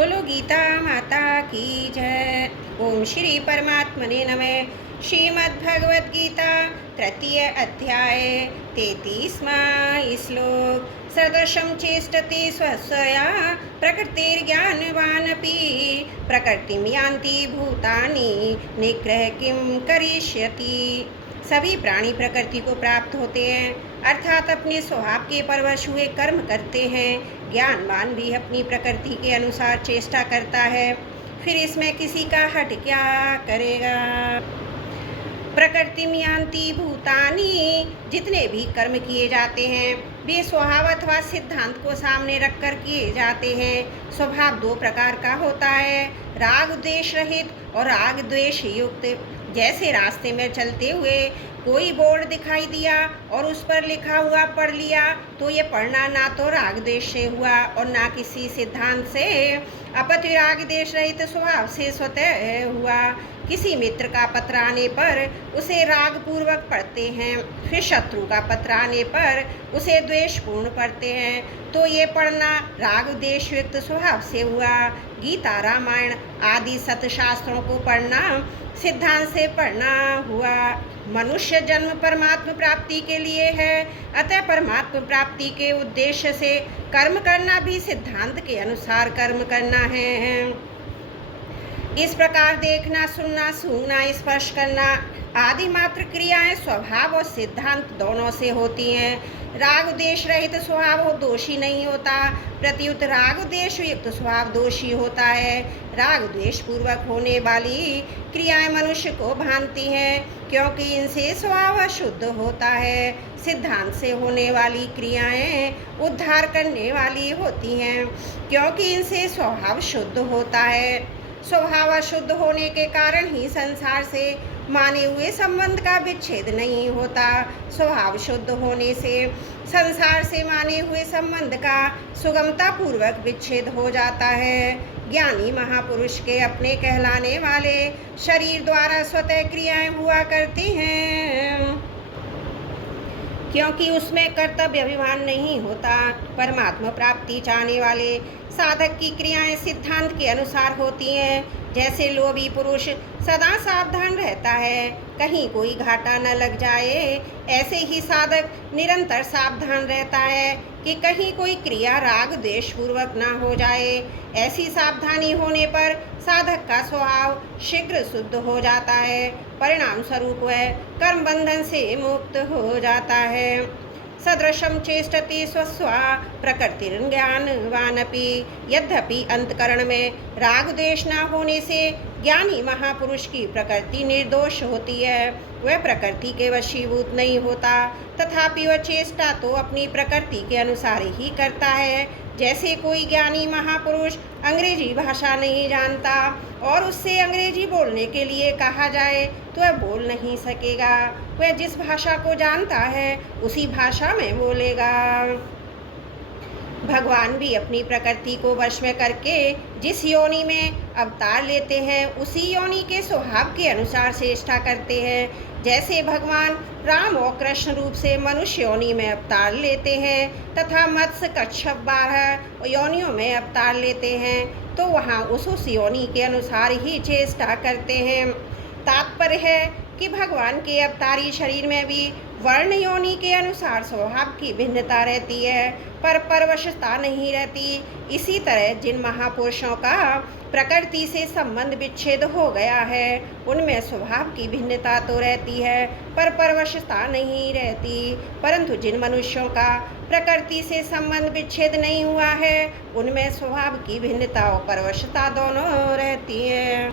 बोलो गीता माता की जय। ओम श्री परमात्मने नमः। श्रीमद् भगवद गीता तृतीय अध्याय 33वां श्लोक। सदृशं चेष्टते स्वस्वया प्रकृतिर्ज्ञानवानपि प्रकृतिं यान्ति भूतानि निग्रह किं करिष्यति। सभी प्राणी प्रकृति को प्राप्त होते हैं, अर्थात अपने स्वभाव के परवश हुए कर्म करते हैं। ज्ञानवान भी अपनी प्रकृति के अनुसार चेष्टा करता है, फिर इसमें किसी का हट क्या करेगा। प्रकृति में यान्ति भूतानि, जितने भी कर्म किए जाते हैं वे स्वभाव अथवा सिद्धांत को सामने रखकर किए जाते हैं। स्वभाव दो प्रकार का होता है, राग द्वेष रहित और राग द्वेष युक्त। जैसे रास्ते में चलते हुए कोई बोर्ड दिखाई दिया और उस पर लिखा हुआ पढ़ लिया, तो ये पढ़ना ना तो राग द्वेष से हुआ और ना किसी सिद्धांत से, अपितु राग द्वेष रहित स्वभाव से स्वतः हुआ। किसी मित्र का पत्र आने पर उसे राग पूर्वक पढ़ते हैं, फिर शत्रु का पत्र आने पर उसे द्वेष पूर्ण पढ़ते हैं, तो ये पढ़ना राग द्वेष युक्त स्वभाव से हुआ। गीता रामायण आदि सतशास्त्रों को पढ़ना सिद्धांत से पढ़ना हुआ। मनुष्य जन्म परमात्मा प्राप्ति के लिए है, अतः परमात्मा प्राप्ति के उद्देश्य से कर्म करना भी सिद्धांत के अनुसार कर्म करना है। इस प्रकार देखना, सुनना, सूंघना, स्पर्श करना आदि मात्र क्रियाएं स्वभाव और सिद्धांत दोनों से होती हैं। राग द्वेष रहित स्वभाव दोषी नहीं होता, प्रत्युत राग द्वेष युक्त स्वभाव दोषी होता है। राग द्वेष पूर्वक होने वाली क्रियाएं मनुष्य को भांति हैं, क्योंकि इनसे स्वभाव अशुद्ध होता है। सिद्धांत से होने वाली क्रियाएं उद्धार करने वाली होती हैं, क्योंकि इनसे स्वभाव शुद्ध होता है। स्वभाव अशुद्ध होने के कारण ही संसार से माने हुए संबंध का विच्छेद नहीं होता। स्वभाव शुद्ध होने से संसार से माने हुए संबंध का सुगमता पूर्वक विच्छेद हो जाता है। ज्ञानी महापुरुष के अपने कहलाने वाले शरीर द्वारा स्वतः क्रियाएं हुआ करती हैं, क्योंकि उसमें कर्तव्य अभिमान नहीं होता। परमात्मा प्राप्ति चाहने वाले साधक की क्रियाएं सिद्धांत के अनुसार होती हैं। जैसे लोभी पुरुष सदा सावधान रहता है, कहीं कोई घाटा न लग जाए, ऐसे ही साधक निरंतर सावधान रहता है कि कहीं कोई क्रिया राग द्वेष पूर्वक न हो जाए। ऐसी सावधानी होने पर साधक का स्वभाव शीघ्र शुद्ध हो जाता है, परिणाम स्वरूप वह कर्म बंधन से मुक्त हो जाता है। सदृशं चेष्टते स्वस्वा प्रकृतिर्ज्ञानवानपि, यद्यपि अंतकरण में राग द्वेष न होने से ज्ञानी महापुरुष की प्रकृति निर्दोष होती है, वह प्रकृति के वशीभूत नहीं होता, तथापि वह चेष्टा तो अपनी प्रकृति के अनुसार ही करता है। जैसे कोई ज्ञानी महापुरुष अंग्रेजी भाषा नहीं जानता और उससे अंग्रेजी बोलने के लिए कहा जाए तो वह बोल नहीं सकेगा, वह जिस भाषा को जानता है उसी भाषा में बोलेगा। भगवान भी अपनी प्रकृति को वश में करके जिस योनि में अवतार लेते हैं उसी योनि के स्वभाव के अनुसार चेष्टा करते हैं। जैसे भगवान राम और कृष्ण रूप से मनुष्य योनि में अवतार लेते हैं तथा मत्स्य कच्छप 12 योनियों में अवतार लेते हैं, तो वहाँ उस योनि के अनुसार ही चेष्टा करते हैं। तात्पर्य है कि भगवान के अवतारी शरीर में भी वर्ण योनि के अनुसार स्वभाव की भिन्नता रहती है, पर परवशता नहीं रहती। इसी तरह जिन महापुरुषों का प्रकृति से संबंध विच्छेद हो गया है उनमें स्वभाव की भिन्नता तो रहती है, पर परवशता नहीं रहती। परंतु जिन मनुष्यों का प्रकृति से संबंध विच्छेद नहीं हुआ है उनमें स्वभाव की भिन्नता और परवशता दोनों रहती है।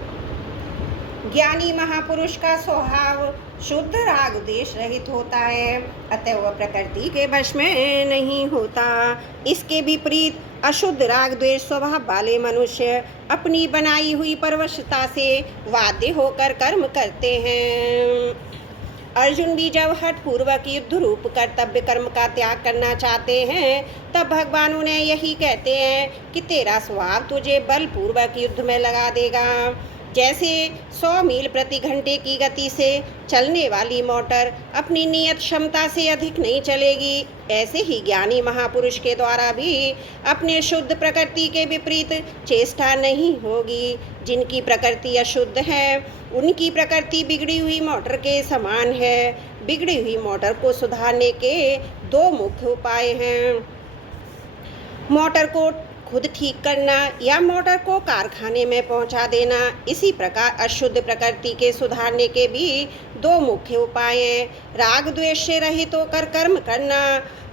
ज्ञानी महापुरुष का स्वभाव शुद्ध राग द्वेष रहित होता है, अतः वह प्रकृति के वश में नहीं होता। इसके विपरीत अशुद्ध राग द्वेष स्वभाव वाले मनुष्य अपनी बनाई हुई परवशता से बाध्य होकर कर्म करते हैं। अर्जुन भी जब हठ पूर्वक युद्ध रूप कर्तव्य कर्म का त्याग करना चाहते हैं तब भगवान उन्हें यही कहते हैं कि तेरा स्वभाव तुझे बलपूर्वक युद्ध में लगा देगा। जैसे 100 मील प्रति घंटे की गति से चलने वाली मोटर अपनी नियत क्षमता से अधिक नहीं चलेगी, ऐसे ही ज्ञानी महापुरुष के द्वारा भी अपने शुद्ध प्रकृति के विपरीत चेष्टा नहीं होगी। जिनकी प्रकृति अशुद्ध है, उनकी प्रकृति बिगड़ी हुई मोटर के समान है। बिगड़ी हुई मोटर को सुधारने के दो मुख्य उपाय हैं: मोटर को खुद ठीक करना या मोटर को कारखाने में पहुंचा देना। इसी प्रकार अशुद्ध प्रकृति के सुधारने के भी दो मुख्य उपाय हैं: राग द्वेष से रहित होकर कर्म करना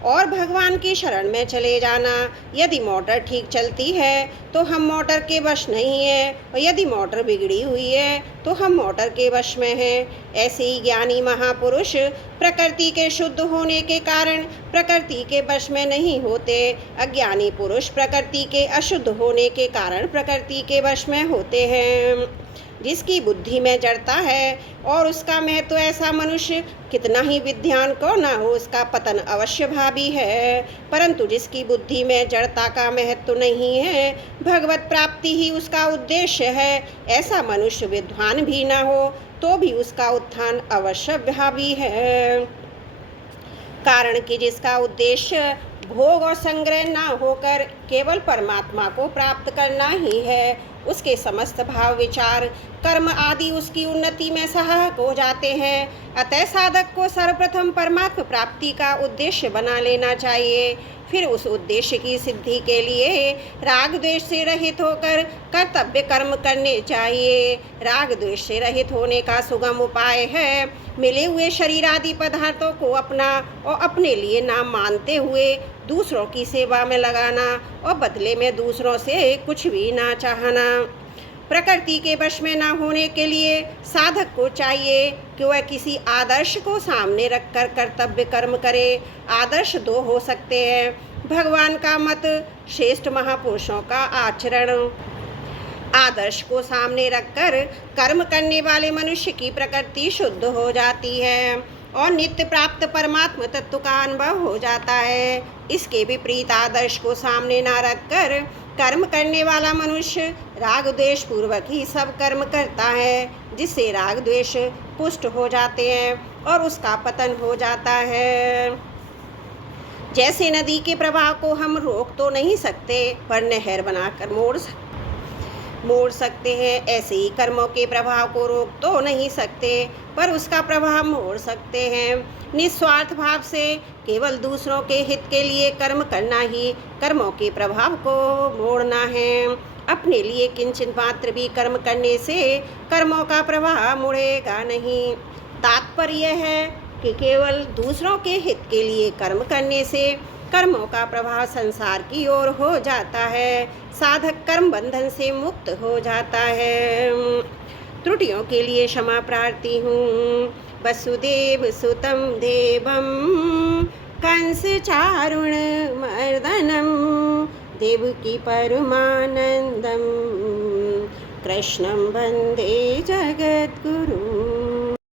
और भगवान की शरण में चले जाना। यदि मोटर ठीक चलती है तो हम मोटर के वश नहीं है, और यदि मोटर बिगड़ी हुई है तो हम मोटर के वश में हैं। ऐसे ही ज्ञानी महापुरुष प्रकृति के शुद्ध होने के कारण प्रकृति के वश में नहीं होते। अज्ञानी पुरुष प्रकृति के अशुद्ध होने के कारण प्रकृति के वश में होते हैं। जिसकी बुद्धि में जड़ता है और उसका महत्व, ऐसा मनुष्य कितना ही विद्वान को ना हो, उसका पतन अवश्य भावी है। परंतु जिसकी बुद्धि में जड़ता का महत्व नहीं है, भगवत प्राप्ति ही उसका उद्देश्य है, ऐसा मनुष्य विद्वान भी ना हो तो भी उसका उत्थान अवश्य भावी है। कारण कि जिसका उद्देश्य भोग और संग्रह ना होकर केवल परमात्मा को प्राप्त करना ही है, उसके समस्त भाव विचार कर्म आदि उसकी उन्नति में सहायक हो जाते हैं। अतः साधक को सर्वप्रथम परमात्मा प्राप्ति का उद्देश्य बना लेना चाहिए। फिर उस उद्देश्य की सिद्धि के लिए राग द्वेष से रहित होकर कर्तव्य कर्म करने चाहिए। राग द्वेष से रहित होने का सुगम उपाय है मिले हुए शरीर आदि पदार्थों को अपना और अपने लिए नाम मानते हुए दूसरों की सेवा में लगाना और बदले में दूसरों से कुछ भी ना चाहना। प्रकृति के वश में ना होने के लिए साधक को चाहिए कि वह किसी आदर्श को सामने रखकर कर्तव्य कर्म करे। आदर्श दो हो सकते हैं: भगवान का मत, श्रेष्ठ महापुरुषों का आचरण। आदर्श को सामने रखकर कर्म करने वाले मनुष्य की प्रकृति शुद्ध हो जाती है और नित्य प्राप्त परमात्मा तत्व का अनुभव हो जाता है। इसके विपरीत आदर्श को सामने ना रखकर कर्म करने वाला मनुष्य राग द्वेष पूर्वक ही सब कर्म करता है, जिससे राग द्वेष पुष्ट हो जाते हैं और उसका पतन हो जाता है। जैसे नदी के प्रवाह को हम रोक तो नहीं सकते पर नहर बनाकर मोड़ सकते हैं, ऐसे ही कर्मों के प्रभाव को रोक तो नहीं सकते पर उसका प्रभाव मोड़ सकते हैं। निस्वार्थ भाव से केवल दूसरों के हित के लिए कर्म करना ही कर्मों के प्रभाव को मोड़ना है। अपने लिए किंचित मात्र भी कर्म करने से कर्मों का प्रभाव मुड़ेगा नहीं। तात्पर्य है कि केवल दूसरों के हित के लिए कर्म करने से कर्मों का प्रभाव संसार की ओर हो जाता है। साधक कर्म बंधन से मुक्त हो जाता है। त्रुटियों के लिए क्षमा प्रार्थी हूँ। वसुदेव सुतं देवं कंस चारुण मर्दनम देवकी परमानंदम कृष्णं वंदे जगद्गुरुम्।